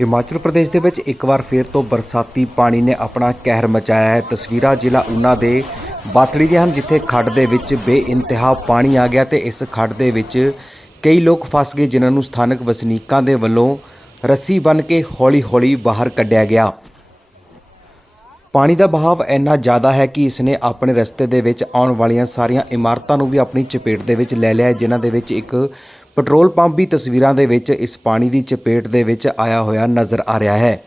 ਹਿਮਾਚਲ ਪ੍ਰਦੇਸ਼ ਦੇ ਵਿੱਚ ਇੱਕ ਵਾਰ ਫੇਰ ਤੋਂ ਬਰਸਾਤੀ ਪਾਣੀ ਨੇ ਆਪਣਾ ਕਹਿਰ ਮਚਾਇਆ ਹੈ। ਤਸਵੀਰਾਂ ਜ਼ਿਲ੍ਹਾ ਊਨਾ ਦੇ ਬਾਤੜੀ ਦੀਆਂ ਹਨ, ਜਿੱਥੇ ਖੱਡ ਦੇ ਵਿੱਚ ਬੇਇੰਤਹਾ ਪਾਣੀ ਆ ਗਿਆ ਤੇ ਇਸ ਖੱਡ ਦੇ ਵਿੱਚ ਕਈ ਲੋਕ ਫਸ ਗਏ, ਜਿਨ੍ਹਾਂ ਨੂੰ ਸਥਾਨਕ ਵਸਨੀਕਾਂ ਦੇ ਵੱਲੋਂ ਰੱਸੀ ਬੰਨ੍ਹ ਕੇ ਹੌਲੀ-ਹੌਲੀ ਬਾਹਰ ਕੱਢਿਆ ਗਿਆ। ਪਾਣੀ ਦਾ ਬਹਾਵ ਇੰਨਾ ਜ਼ਿਆਦਾ ਹੈ ਕਿ ਇਸ ਨੇ ਆਪਣੇ ਰਸਤੇ ਦੇ ਵਿੱਚ ਆਉਣ ਵਾਲੀਆਂ ਸਾਰੀਆਂ ਇਮਾਰਤਾਂ ਨੂੰ ਵੀ ਆਪਣੀ ਚਪੇਟ ਦੇ ਵਿੱਚ ਲੈ ਲਿਆ ਜਿਨ੍ਹਾਂ ਦੇ ਵਿੱਚ ਇੱਕ ਪੈਟਰੋਲ ਪੰਪ ਵੀ ਤਸਵੀਰਾਂ ਦੇ ਵਿੱਚ ਇਸ ਪਾਣੀ ਦੀ ਚਪੇਟ ਦੇ ਵਿੱਚ ਆਇਆ ਹੋਇਆ ਨਜ਼ਰ ਆ ਰਿਹਾ ਹੈ।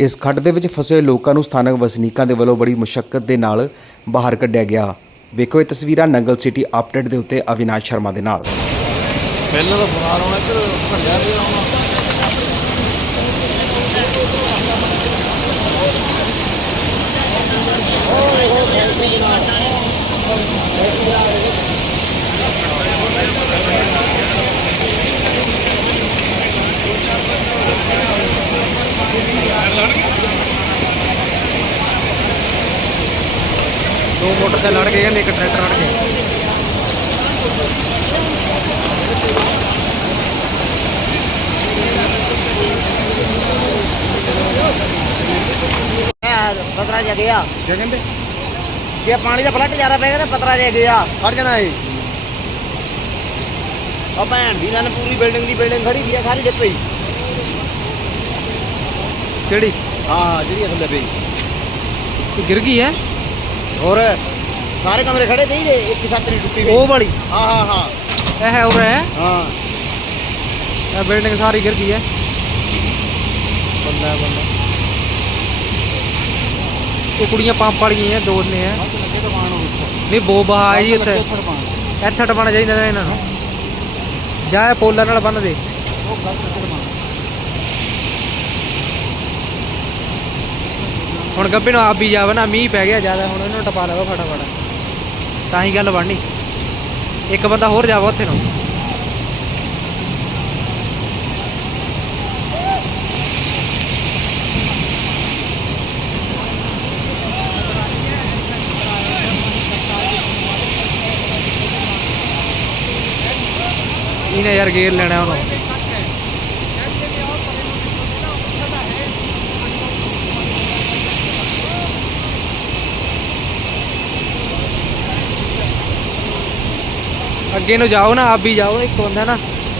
ਇਸ ਖੱਡ ਦੇ ਵਿੱਚ ਫਸੇ ਲੋਕਾਂ ਨੂੰ ਸਥਾਨਕ ਵਸਨੀਕਾਂ ਦੇ ਵੱਲੋਂ ਬੜੀ ਮੁਸ਼ਕਲ ਦੇ ਨਾਲ ਬਾਹਰ ਕੱਢਿਆ ਗਿਆ। ਵੇਖੋ ਇਹ ਤਸਵੀਰਾਂ ਨੰਗਲ ਸਿਟੀ ਅਪਡੇਟ ਦੇ ਉੱਤੇ ਅਵਿਨਾਸ਼ ਸ਼ਰਮਾ ਦੇ ਨਾਲ। ਪਹਿਲਾਂ ਤਾਂ ਬੁਖਾਰ ਆਉਣਾ ਇੱਧਰ ਭੰਡਿਆ ਵੀ ਆਉਣਾ ਦੋ ਮੋਟਰਸਾਈਕਲ ਲੜ ਕੇ ਕਹਿੰਦੇ ਇੱਕ ਟਰੈਕਟਰ ਲੜ ਕੇ ਪਤਰਾ ਜਾ ਗਿਆ। ਕੀ ਕਹਿੰਦੇ? ਜੇ ਪਾਣੀ ਦਾ ਫਲੱਟ ਜ਼ਿਆਦਾ ਪੈ ਗਿਆ ਤਾਂ ਪਤਰਾ ਜਾ ਗਿਆ। ਖੜ ਜਾਣਾ ਏ ਉਹ ਭੈਣ ਦੀ ਲੰਨ ਪੂਰੀ ਬਿਲਡਿੰਗ ਦੀ ਬਿਲਡਿੰਗ ਖੜੀ ਦੀ ਆ ਸਾਰੀ ਡਿੱਗ ਪਈ। ਕਿਹੜੀ? ਹਾਂ ਜਿਹੜੀ ਥੱਲੇ ਪਈ। ਇਹ ਗਿਰ ਗਈ ਹੈ? ਹੋਰ? ਸਾਰੇ ਕਮਰੇ ਖੜੇ ਤੇ ਹੀ ਜੇ ਇੱਕ ਛੱਤਰੀ ਟੁੱਟੀ ਵੀ ਉਹ ਵਾਲੀ? ਹਾਂ ਹਾਂ ਹਾਂ। ਇਹ ਹੈ ਉਹ ਹੈ? ਹਾਂ। ਇਹ ਬਿਲਡਿੰਗ ਸਾਰੀ ਗਿਰ ਗਈ ਹੈ। ਬੰਦਾ ਬੰਦਾ। ਇਹ ਕੁੜੀਆਂ ਪੰਪ ਵਾਲੀਆਂ ਹੈ ਦੋ ਨੇ ਹੈ? ਨਹੀਂ ਬੋ ਬਹਾ ਜੀ ਇੱਥੇ। ਇੱਥੇ ਟਪਾਣਾ ਚਾਹੀਦਾ ਨਾ ਇਹਨਾਂ ਨੂੰ। ਜਾ ਇਹ ਪੋਲਰ ਨਾਲ ਬੰਨ ਦੇ। ਹੁਣ ਗੱਬੇ ਨੂੰ ਆਪ ਵੀ ਜਾਵੇ ਨਾ, ਮੀਂਹ ਪੈ ਗਿਆ ਜ਼ਿਆਦਾ, ਹੁਣ ਇਹਨੂੰ ਟਪਾ ਲਵਾ ਫਟਾਫਟ। ਤਾਂ ਹੀ ਗੱਲ ਬਣਨੀ। ਇੱਕ ਬੰਦਾ ਹੋਰ ਜਾਵਾ ਉੱਥੇ ਨੂੰ। ਇਹਨੇ ਯਾਰ ਗੇਰ ਲੈਣਾ ਉਹਨੂੰ। ਅੱਗੇ ਨੂੰ ਜਾਓ ਨਾ ਆਪ ਵੀ ਜਾਓ ਇੱਕ ਬੰਦਾ ਨਾ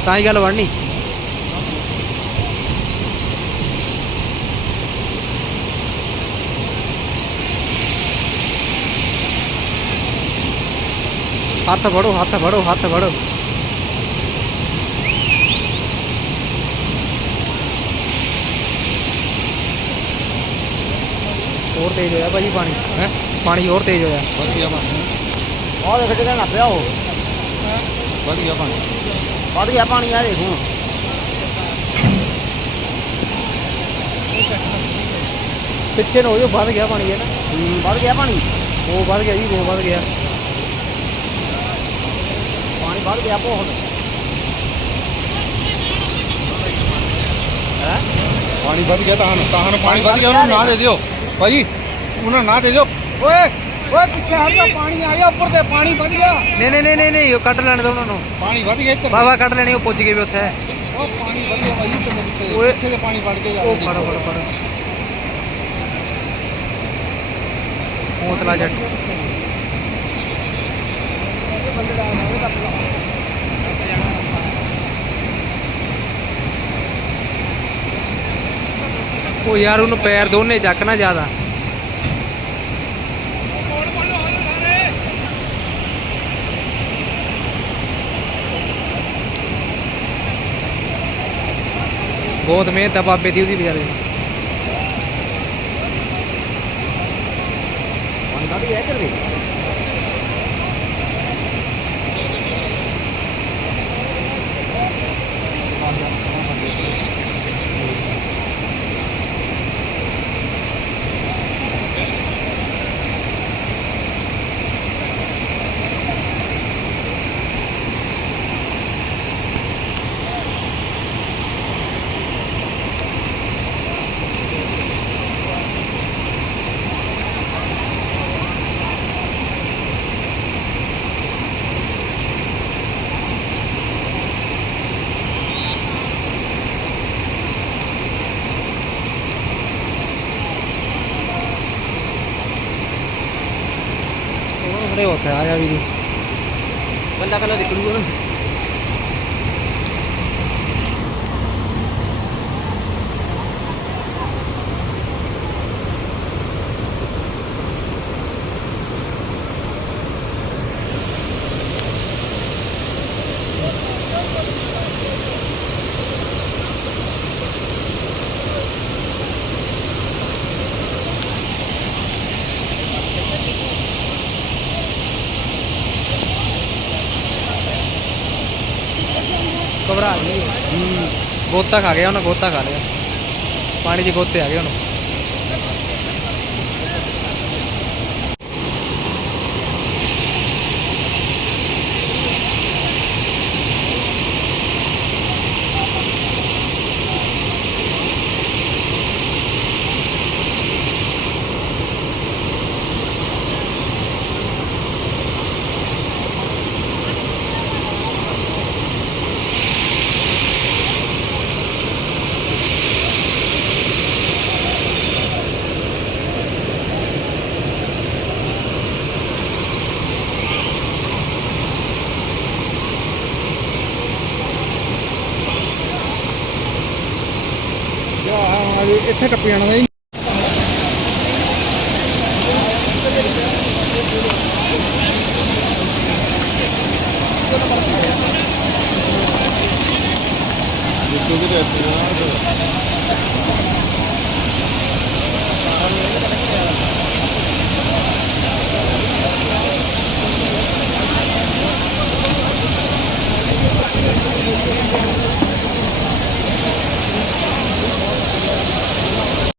ਤਾਂ ਹੀ ਗੱਲ ਬਣਨੀ। ਹੱਥ ਫੜੋ ਹੱਥ ਫੜੋ ਹੱਥ ਫੜੋ। ਹੋਰ ਤੇਜ਼ ਹੋਇਆ ਭਾਜੀ ਪਾਣੀ ਹੈ? ਪਾਣੀ ਹੋਰ ਤੇਜ਼ ਹੋਇਆ। ਵਧੀਆ ਪਾਣੀ। ਉਹ ਦੇਖ ਜਿਹੜਾ ਨਾ ਪਿਆ ਉਹ। ਵਧੀਆ ਪਾਣੀ। ਵੱਧ ਗਿਆ ਪਾਣੀ ਆ ਦੇਖ। ਹੁਣ ਪਿੱਛੇ ਨੂੰ ਹੋ ਜੋ ਵੱਧ ਗਿਆ ਪਾਣੀ ਹੈ ਨਾ। ਵੱਧ ਗਿਆ ਪਾਣੀ? ਉਹ ਵੱਧ ਗਿਆ ਜੀ ਉਹ ਵੱਧ ਗਿਆ। ਪਾਣੀ ਵੱਧ ਗਿਆ ਬਹੁਤ। ਹੈ? ਪਾਣੀ ਵੱਧ ਗਿਆ ਤਾਂ ਤਾਂ ਪਾਣੀ ਵੱਧ ਗਿਆ ਉਹਨੂੰ ਨਾ ਦੇ ਦਿਓ। ਭਾਜੀ ਉਹਨਾਂ ਨਾ ਦੇ ਦਿਓ। ਓਏ! ਓਏ ਪਿੱਛੇ ਜਾ ਪਾਣੀ ਆਇਆ ਉੱਪਰ ਤੇ ਪਾਣੀ ਵੱਧ ਗਿਆ। ਨਹੀਂ ਨਹੀਂ ਨਹੀਂ ਨਹੀਂ ਨਹੀਂ ਉਹ ਕੱਢ ਲੈਣ ਦੋ ਉਹਨਾਂ ਨੂੰ। ਪਾਣੀ ਵੱਧ ਗਿਆ ਇੱਧਰ। ਬਾਬਾ ਕੱਢ ਲੈਣੀ ਉਹ ਪੁੱਜ ਗਏ ਵੀ ਉੱਥੇ। ਉਹ ਪਾਣੀ ਵੱਧ ਗਿਆ ਭਾਜੀ ਤੇ ਪਿੱਛੇ। ਪਿੱਛੇ ਦੇ ਪਾਣੀ ਵੱਧ ਗਿਆ ਉਹ ਫੜ ਫੜ ਫੜ। ਹੌਸਲਾ ਜੱਟ ਉਹ ਯਾਰ ਉਹਨੂੰ ਪੈਰ ਦੋਨੇ ਚੱਕ ਨਾ ਜ਼ਿਆਦਾ। ਬਹੁਤ ਮਿਹਨਤ ਆ ਬਾਬੇ ਦੀ ਉਹਦੀ ਵਿਚਾਰੇ ਦੀ ਪਾਣੀ ਵੱਧ ਗਿਆ ਇੱਧਰ ਦੇ ਜਾ ਵੀ ਜੀ ਕੱਲਾ ਕੱਲਾ ਨਿਕਲੂਗਾ ਨਾ ਘਬਰਾ ਗਈ ਹੂੰ ਗੋਤਾ ਖਾ ਗਿਆ ਉਹਨੇ ਗੋਤਾ ਖਾ ਲਿਆ। ਪਾਣੀ 'ਚ ਗੋਤੇ ਆ ਗਏ ਉਹਨੂੰ। ਇੱਥੇ ਟੱਪ ਜਾਣਾ ਦਾ हाँ